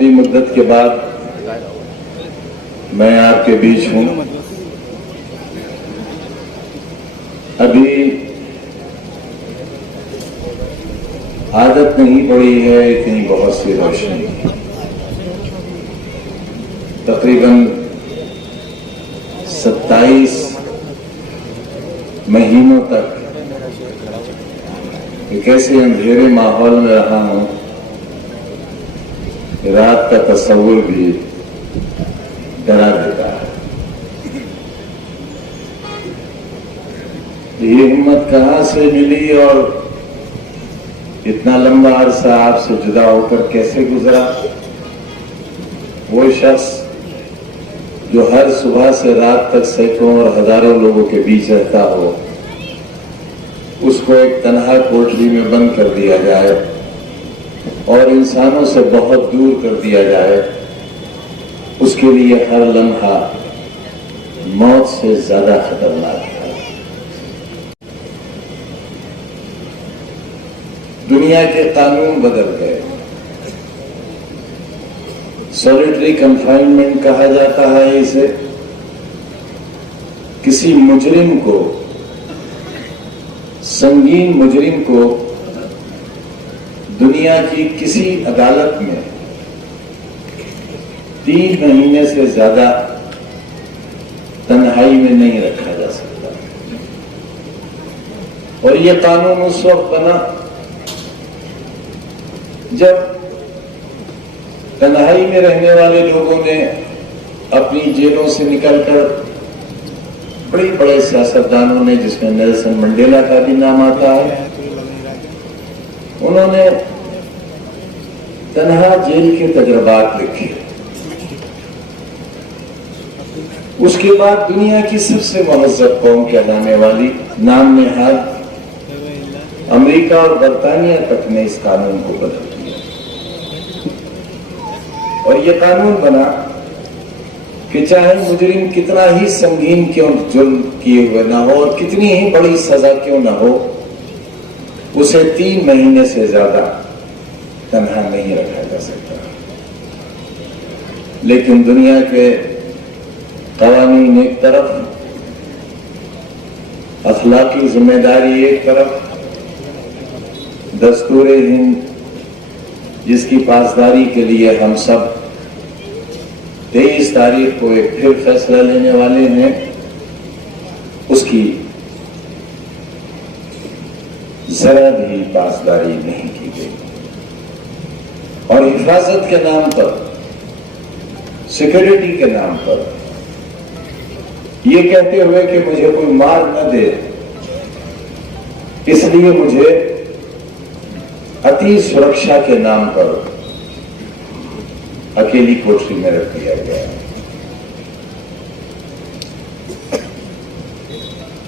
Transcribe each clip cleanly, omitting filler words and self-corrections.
لمبی مدت کے بعد میں آپ کے بیچ ہوں. ابھی عادت نہیں پڑی ہے اتنی بہت سی روشنی. تقریباً 27 مہینوں تک ایک ایسے اندھیرے ماحول میں رہا ہوں کہ رات کا تصور بھی ڈرا دیتا ہے. یہ ہمت کہاں سے ملی اور اتنا لمبا عرصہ آپ سے جدا ہو کر کیسے گزرا؟ وہ شخص جو ہر صبح سے رات تک سینکڑوں اور ہزاروں لوگوں کے بیچ رہتا ہو، اس کو ایک تنہا کوٹری میں بند کر دیا جائے اور انسانوں سے بہت دور کر دیا جائے، اس کے لیے ہر لمحہ موت سے زیادہ خطرناک ہے. دنیا کے قانون بدل گئے. سولیٹری کنفائنمنٹ کہا جاتا ہے اسے. کسی مجرم کو، سنگین مجرم کو دنیا کی کسی عدالت میں 3 مہینے سے زیادہ تنہائی میں نہیں رکھا جا سکتا. اور یہ قانون اس وقت بنا جب تنہائی میں رہنے والے لوگوں نے اپنی جیلوں سے نکل کر بڑے بڑے سیاستدانوں نے، جس میں نیلسن منڈیلا کا بھی نام آتا ہے، انہوں نے تنہا جیل کے تجربات لکھے. اس کے بعد دنیا کی سب سے مہذب قوم کہلانے والی نام نہاد امریکہ اور برطانیہ تک نے اس قانون کو بدل دیا. اور یہ قانون بنا کہ چاہے مجرم کتنا ہی سنگین کیوں جرم کیے ہوئے نہ ہو اور کتنی ہی بڑی سزا کیوں نہ ہو، اسے 3 مہینے سے زیادہ تنہا نہیں رکھا جا سکتا. لیکن دنیا کے قوانین ایک طرف، اخلاقی ذمہ داری ایک طرف، دستور ہند جس کی پاسداری کے لیے ہم سب 23 تاریخ کو ایک پھر فیصلہ لینے والے ہیں، اس کی ذرا بھی پاسداری نہیں کی گئی. اور حفاظت کے نام پر، سیکورٹی کے نام پر، یہ کہتے ہوئے کہ مجھے کوئی مار نہ دے، اس لیے مجھے اتی سرکشا کے نام پر اکیلی کوٹری میں رکھ دیا گیا.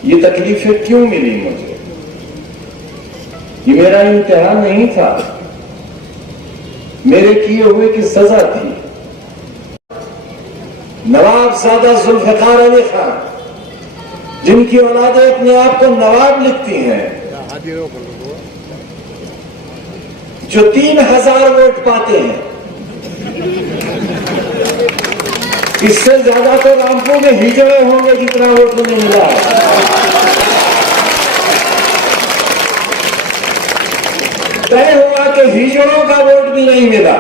یہ تکلیفیں کیوں ملی مجھے؟ یہ میرا امتحان نہیں تھا، میرے کیے ہوئے کی سزا تھی. نواب زادہ ذوالفقار علی خان، جن کی اولادیں اپنے آپ کو نواب لکھتی ہیں، جو 3000 ووٹ پاتے ہیں، اس سے زیادہ تو رامپور میں ہجڑے ہوں گے جتنا ووٹ انہیں ملا ہے. طے ہوا کہ ہجڑوں کا ووٹ بھی نہیں ملا،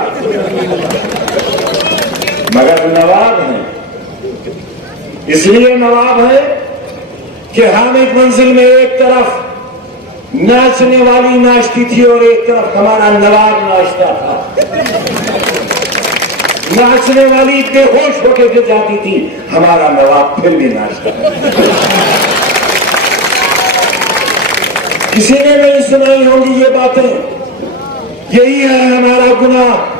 مگر نواب ہیں. اس لیے نواب ہے کہ حامد منزل میں ایک طرف ناچنے والی ناچتی تھی اور ایک طرف ہمارا نواب ناچتا تھا. ناچنے والی بے ہوش ہو کے گر جاتی تھی، ہمارا نواب پھر بھی ناچتا تھا. کسی نے نہیں سنائی ہوں گی یہ باتیں. یہی ہے ہمارا گناہ.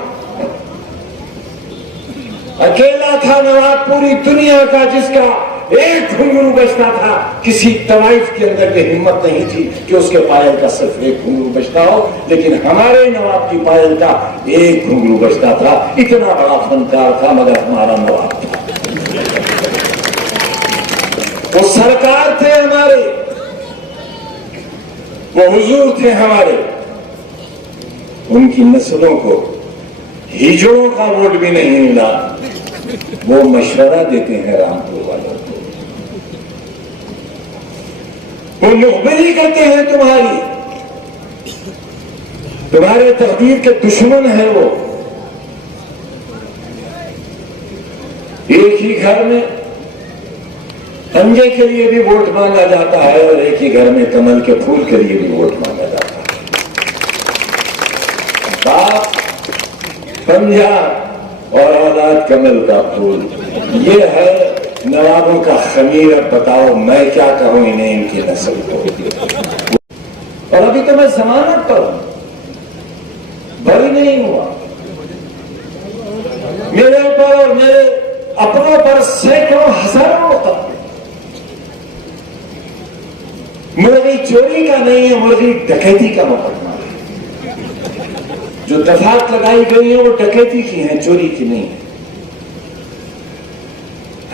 اکیلا تھا نواب پوری دنیا کا جس کا ایک گھنگرو بجتا تھا. کسی طوائف کے اندر یہ ہمت نہیں تھی کہ اس کے پائل کا صرف ایک گھنگرو بجتا ہو، لیکن ہمارے نواب کی پائل کا ایک گھنگرو بجتا تھا. اتنا بڑا فنکار تھا مگر ہمارا نواب تھا. وہ سرکار تھے ہمارے، وہ حضور تھے ہمارے. ان کی نسلوں کو ہجڑوں کا ووٹ بھی نہیں ملا، وہ مشورہ دیتے ہیں رامپور والوں کو، وہ مخبری کرتے ہیں تمہارے تقدیر کے دشمن ہیں وہ۔ ایک ہی گھر میں پنجے کے لیے بھی ووٹ مانگا جاتا ہے اور ایک ہی گھر میں کمل کے پھول کے لیے بھی ووٹ مانگا جاتا ہے۔ باپ پنجا اور اولاد کمل کا پھول، یہ ہے نوابوں کا خمیر۔ اب بتاؤ میں کیا کہوں انہیں، ان کی نسل کو۔ اور ابھی تو میں ضمانت پر ہوں، بری نہیں ہوا۔ میرے اوپر اور میرے اپنوں پر سینکڑوں ہزاروں مقدمے، مرغی چوری کا نہیں ہے، مرغی ڈکیتی کا مقدمہ ہے۔ جو دفعات لگائی گئی ہیں وہ ڈکیتی کی ہیں، چوری کی نہیں ہے۔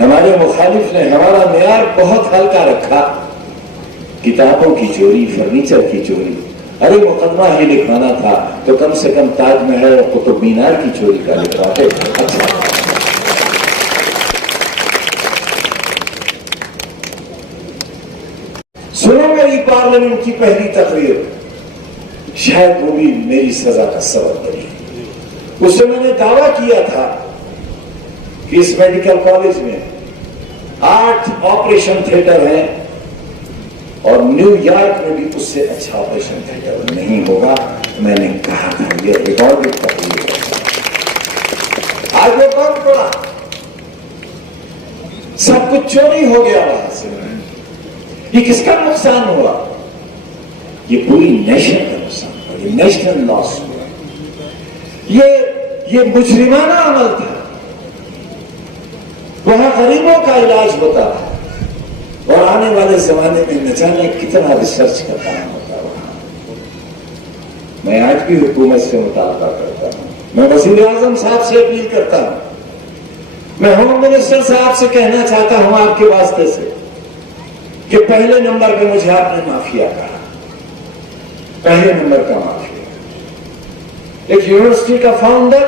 ہمارے مخالف نے ہمارا معیار بہت ہلکا رکھا، کتابوں کی چوری، فرنیچر کی چوری۔ ارے مقدمہ ہی لکھوانا تھا تو کم سے کم تاج محل اور قطب مینار کی چوری کا لکھواتے۔ اچھا، سنو میری پارلیمنٹ کی پہلی تقریر، شاید وہ بھی میری سزا کا سبب بنی۔ اس سے میں نے دعویٰ کیا تھا کہ اس میڈیکل کالج میں 8 آپریشن تھیٹر ہیں اور نیو یارک میں بھی اس سے اچھا آپریشن تھیٹر نہیں ہوگا۔ میں نے کہا تھا، یہ ریکارڈڈ تقریر ہے۔ آج وہ بند پڑا، سب کچھ چوری ہو گیا وہاں سے۔ یہ کس کا نقصان ہوا؟ یہ پوری نیشن کا نقصان ہوا، یہ نیشنل لاس ہوا۔ یہ مجرمانہ عمل تھا۔ وہاں غریبوں کا علاج ہوتا تھا اور آنے والے زمانے میں نہ جانے کتنا ریسرچ کا کام ہوتا وہاں۔ میں آج بھی حکومت سے مطالبہ کرتا ہوں، میں وزیر اعظم صاحب سے اپیل کرتا ہوں، میں ہوم منسٹر صاحب سے کہنا چاہتا ہوں آپ کے واسطے سے کہ پہلے نمبر پہ مجھے آپ نے مافیا کہا، پہلے نمبر کا مافیا۔ ایک یونیورسٹی کا فاؤنڈر،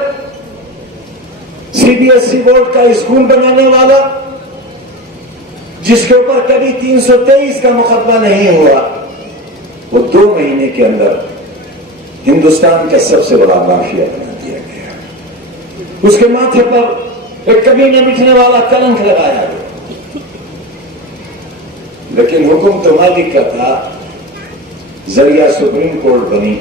CBSE بورڈ کا اسکول بنانے والا، جس کے اوپر کبھی 323 کا مقدمہ نہیں ہوا، وہ 2 مہینے کے اندر ہندوستان کا سب سے بڑا مافیا بنا دیا گیا۔ اس کے ماتھے پر ایک کبھی نہ مٹنے والا کلنک لگایا گیا۔ لیکن حکم تو مالک کا تھا، ذریعہ سپریم کورٹ بنی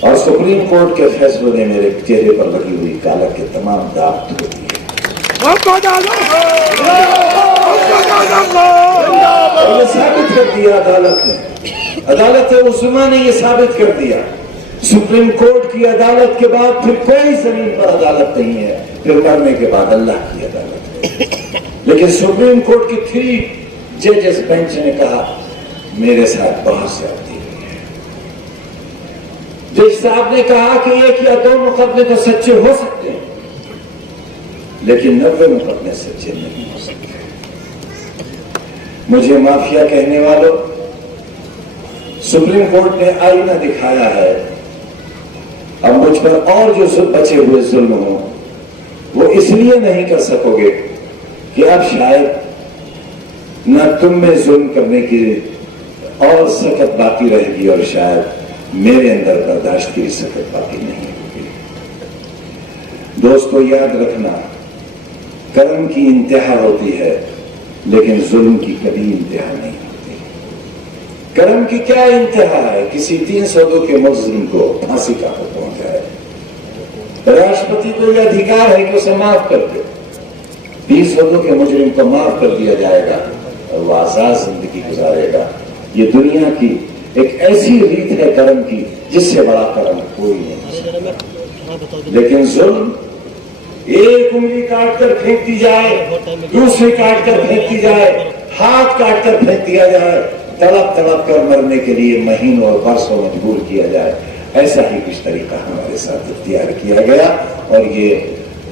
اور سپریم کورٹ کے فیصلوں نے میرے چہرے پر لگی ہوئی کالک کے تمام داغ دھو دیے۔ اور یہ ثابت کر دیا عدالت عظمیٰ نے یہ ثابت کر دیا، سپریم کورٹ کی عدالت کے بعد پھر کوئی زمین پر عدالت نہیں ہے، پھر مرنے کے بعد اللہ کی عدالت ہے۔ لیکن سپریم کورٹ کی 3 ججز بینچ نے کہا میرے ساتھ بہت زیادتی ہوئی ہے۔ جج صاحب نے کہا کہ 1 یا 2 مقدمے تو سچے ہو سکتے ہیں، لیکن 90 مقدمے سچے نہیں ہو سکتے۔ مجھے مافیا کہنے والوں، سپریم کورٹ نے آئینہ دکھایا ہے، اب مجھ پر اور جو بچے ہوئے ظلم ہوں وہ اس لیے نہیں کر سکو گے کہ اب شاید نہ تم میں ظلم کرنے کی اور سخت باقی رہے گی، اور شاید میرے اندر برداشت کی سخت باقی نہیں ہوگی۔ دوستو یاد رکھنا، کرم کی انتہا ہوتی ہے لیکن ظلم کی کبھی انتہا نہیں ہوتی۔ کرم کی کیا انتہا ہے؟ کسی 302 کے ملزم کو پھانسی کا حکم ہے، راشٹرپتی کو یہ ادھیکار ہے کہ اسے معاف کر دے، 302 کے مجرم کو معاف کر دیا جائے گا اور وہ آزاد زندگی گزارے گا۔ یہ دنیا کی ایک ایسی ریت ہے کرم کی جس سے بڑا کرم کوئی نہیں ہو سکتا۔ لیکن ظلم، ایک انگلی کاٹ کر پھینک دی جائے، دوسری کاٹ کر پھینک دی جائے، ہاتھ کاٹ کر پھینک دیا جائے، تڑپ تڑپ کر مرنے کے لیے مہینوں اور برسوں مجبور کیا جائے، ایسا ہی کچھ طریقہ ہمارے ساتھ اختیار کیا گیا، اور یہ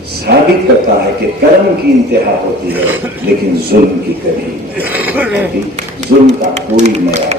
ثابت کرتا ہے کہ کرم کی انتہا ہوتی ہے لیکن ظلم کی کبھی نہیں ہوتی۔ ظلم کا کوئی معیار